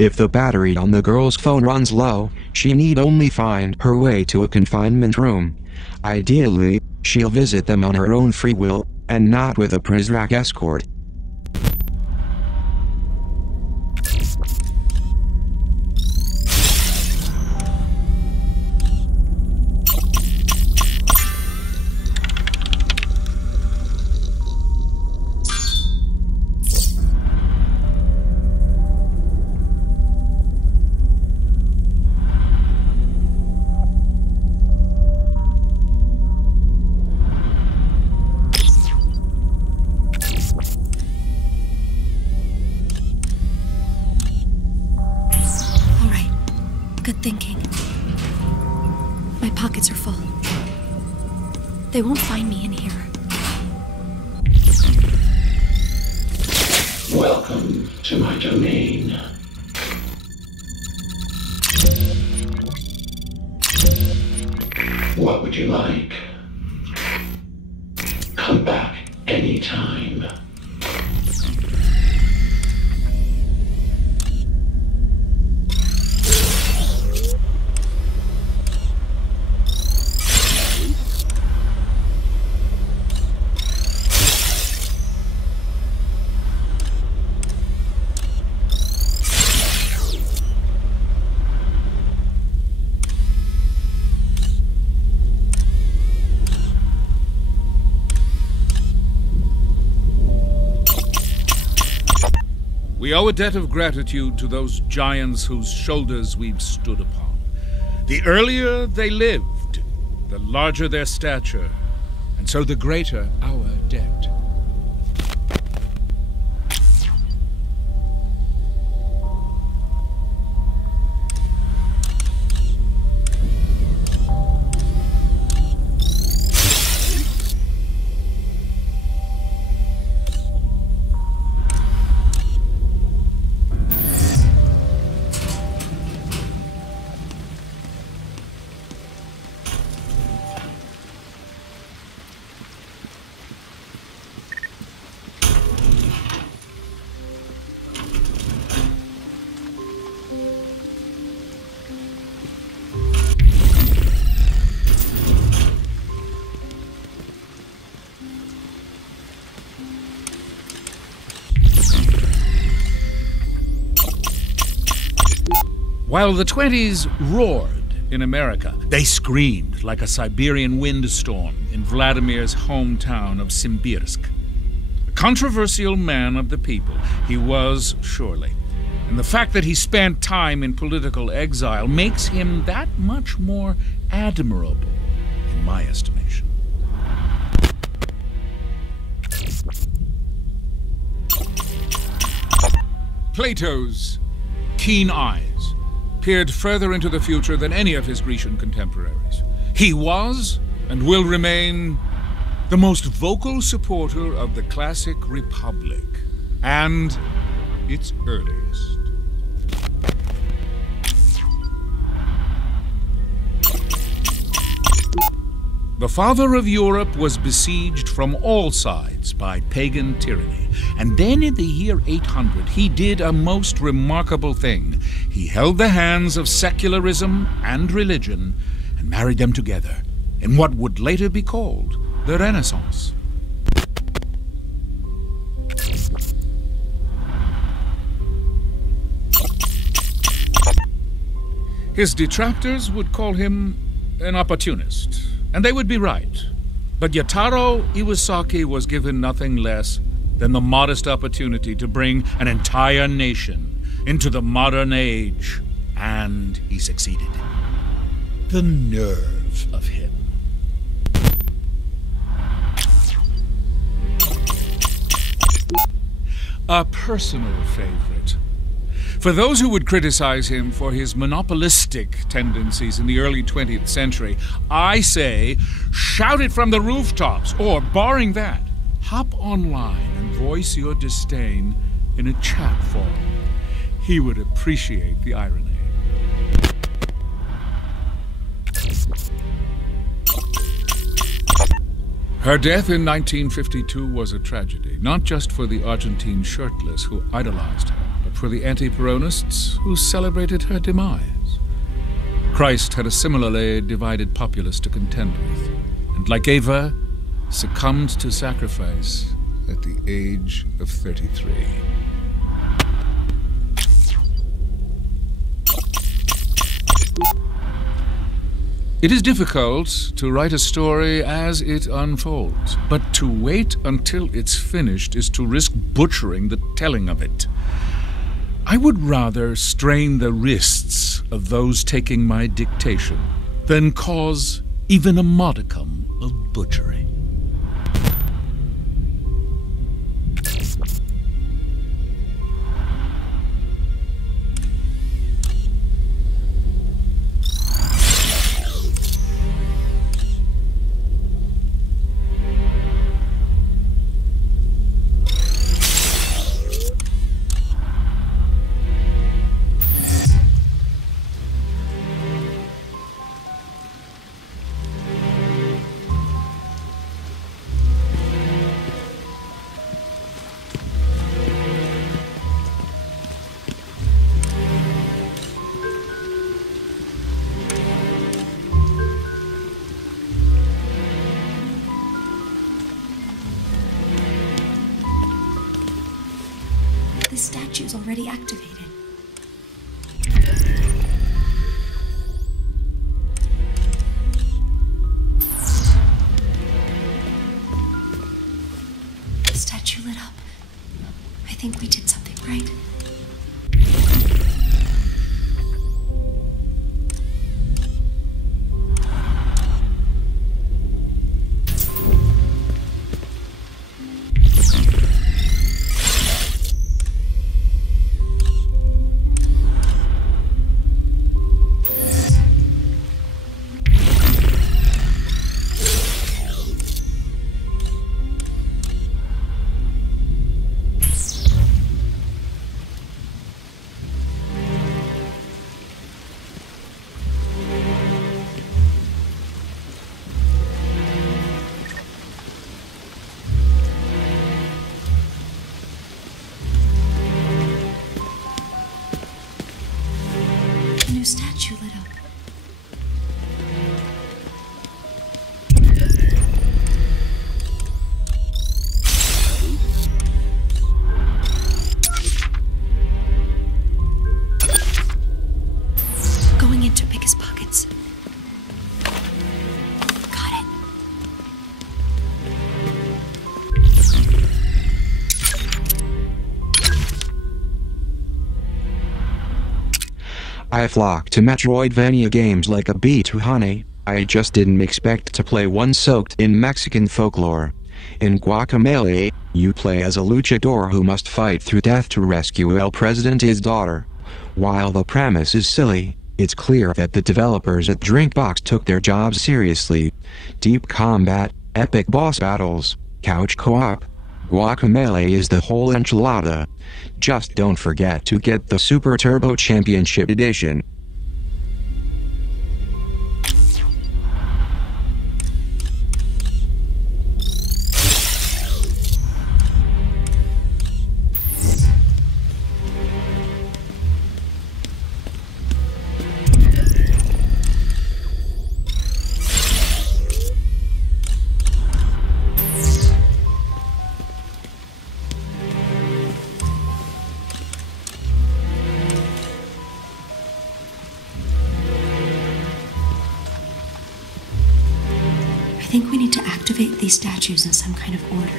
If the battery on the girl's phone runs low, she need only find her way to a confinement room. Ideally, she'll visit them on her own free will, and not with a Prizrak escort. They won't find me in here. Welcome to my domain. What would you like? Come back anytime. We owe a debt of gratitude to those giants whose shoulders we've stood upon. The earlier they lived, the larger their stature, and so the greater our debt. While the 20s roared in America, they screamed like a Siberian windstorm in Vladimir's hometown of Simbirsk. A controversial man of the people, he was surely. And the fact that he spent time in political exile makes him that much more admirable, in my estimation. Plato's keen eyes peered further into the future than any of his Grecian contemporaries. He was, and will remain, the most vocal supporter of the classic Republic, and its earliest. The father of Europe was besieged from all sides by pagan tyranny. And then in the year 800, he did a most remarkable thing. He held the hands of secularism and religion and married them together in what would later be called the Renaissance. His detractors would call him an opportunist, and they would be right. But Yataro Iwasaki was given nothing less than the modest opportunity to bring an entire nation into the modern age, and he succeeded. The nerve of him. A personal favorite. For those who would criticize him for his monopolistic tendencies in the early 20th century, I say, shout it from the rooftops, or, barring that, hop online and voice your disdain in a chat forum. He would appreciate the irony. Her death in 1952 was a tragedy, not just for the Argentine shirtless who idolized her, but for the anti-Peronists who celebrated her demise. Christ had a similarly divided populace to contend with, and like Eva, succumbed to sacrifice at the age of 33. It is difficult to write a story as it unfolds, but to wait until it's finished is to risk butchering the telling of it. I would rather strain the wrists of those taking my dictation than cause even a modicum of butchery. The statue's already activated. The statue lit up. I think we did something right. Statue lit up. Going in to pick his pockets. Got it. I flock to Metroidvania games like a bee to honey. I just didn't expect to play one soaked in Mexican folklore. In Guacamelee, you play as a luchador who must fight through death to rescue El Presidente's daughter. While the premise is silly, it's clear that the developers at Drinkbox took their job seriously. Deep combat, epic boss battles, couch co-op. Guacamelee is the whole enchilada. Just don't forget to get the Super Turbo Championship Edition. I think we need to activate these statues in some kind of order.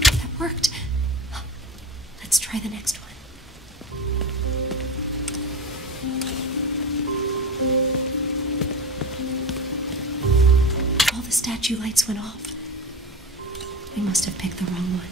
That worked. Let's try the next one. The statue lights went off. We must have picked the wrong one.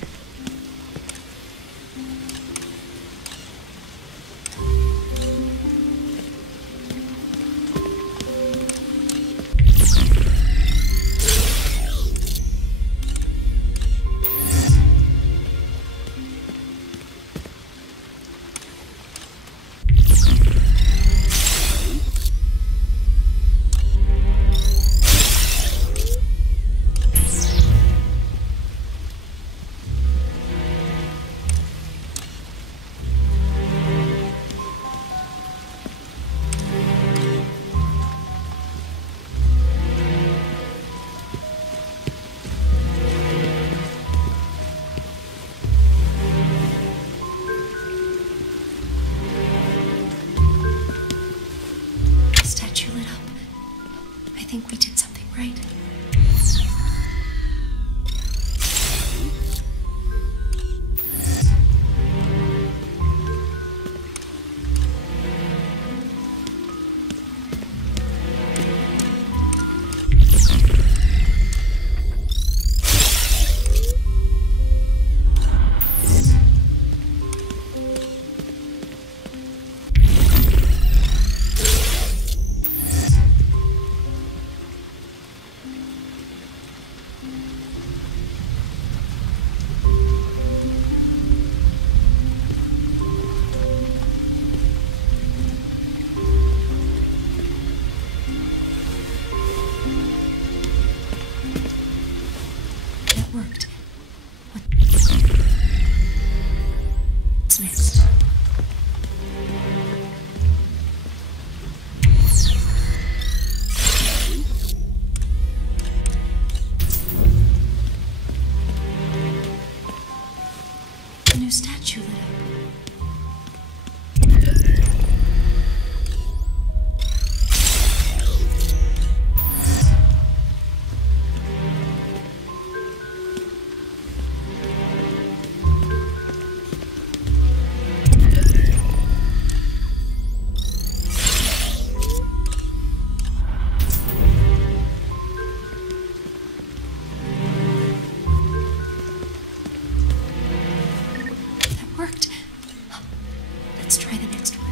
Let's try the next one.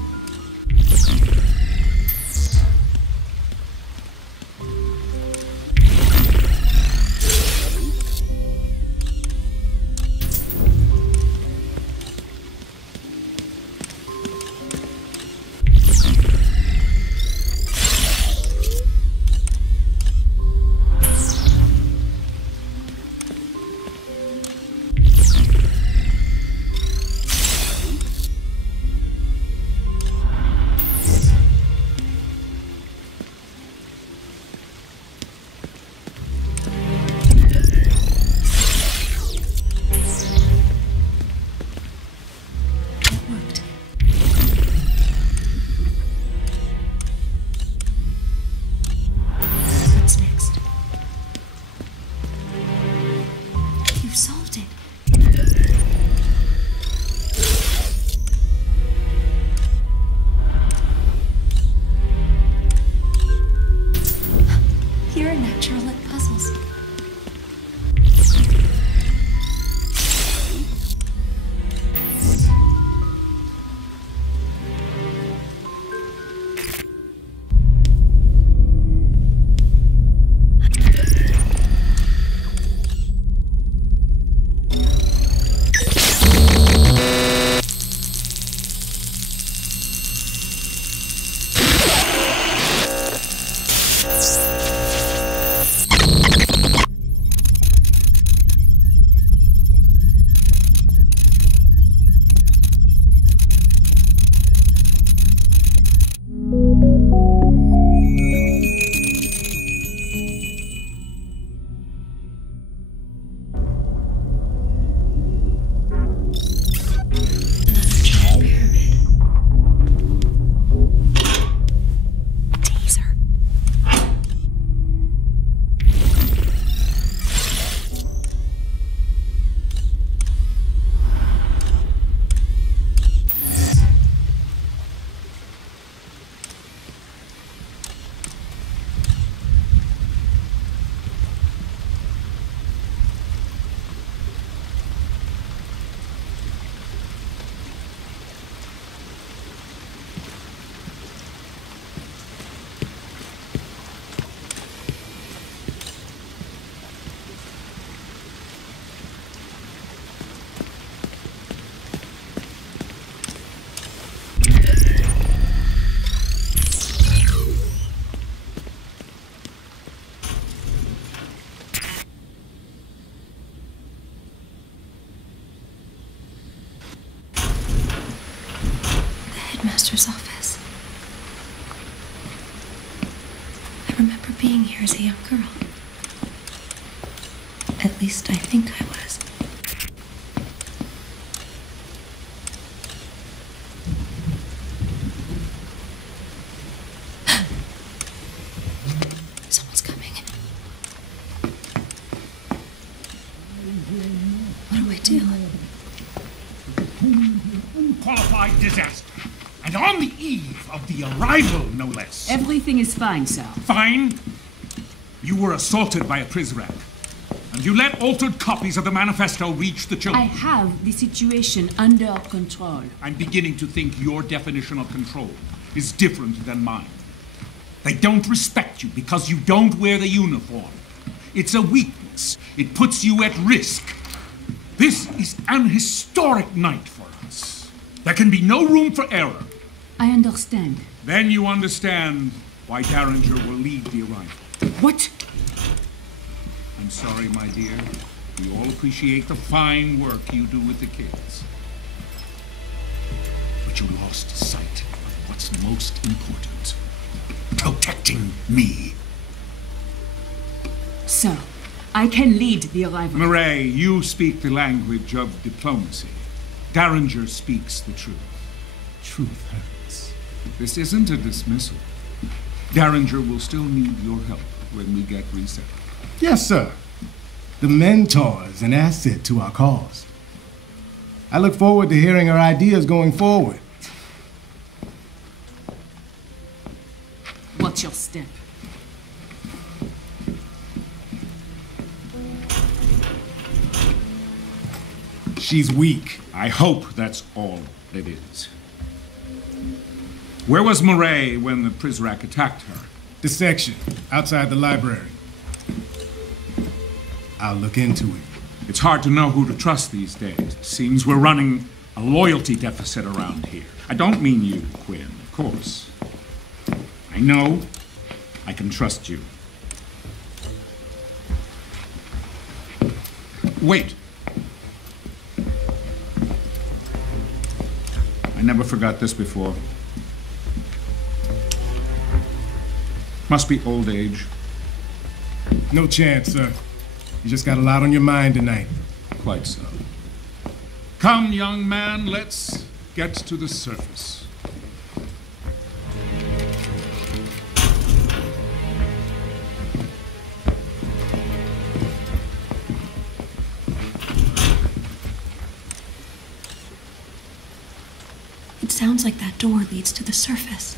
Master's office. I remember being here as a young girl. At least I think I was. Someone's coming. What do I do? Unqualified disaster. And on the eve of the arrival, no less. Everything is fine, sir. Fine? You were assaulted by a Prizrak. And you let altered copies of the manifesto reach the children. I have the situation under control. I'm beginning to think your definition of control is different than mine. They don't respect you because you don't wear the uniform. It's a weakness. It puts you at risk. This is an historic night for us. There can be no room for error. I understand. Then you understand why Derringer will lead the arrival. What? I'm sorry, my dear. We all appreciate the fine work you do with the kids. But you lost sight of what's most important. Protecting me. Sir, I can lead the arrival. Murray, you speak the language of diplomacy. Derringer speaks the truth. Truth hurts. This isn't a dismissal. Derringer will still need your help when we get reset. Yes, sir. The mentor is an asset to our cause. I look forward to hearing her ideas going forward. Watch your step. She's weak. I hope that's all it is. Where was Murray when the Prizrak attacked her? The section, outside the library. I'll look into it. It's hard to know who to trust these days. It seems we're running a loyalty deficit around here. I don't mean you, Quinn, of course. I know I can trust you. Wait. I never forgot this before. Must be old age. No chance, sir. You just got a lot on your mind tonight. Quite so. Come, young man, let's get to the surface. It sounds like that door leads to the surface.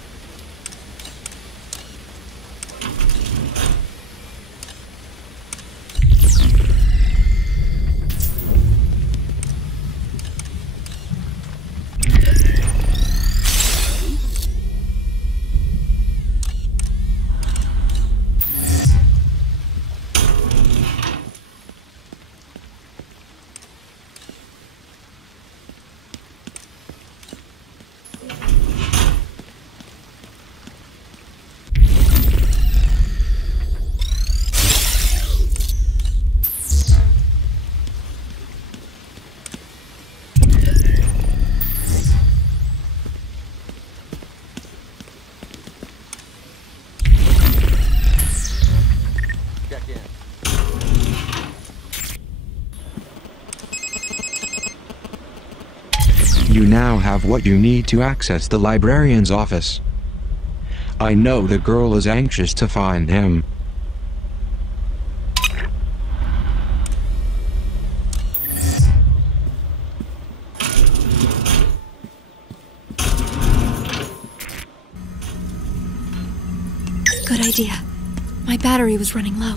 You now have what you need to access the librarian's office. I know the girl is anxious to find him. Good idea. My battery was running low.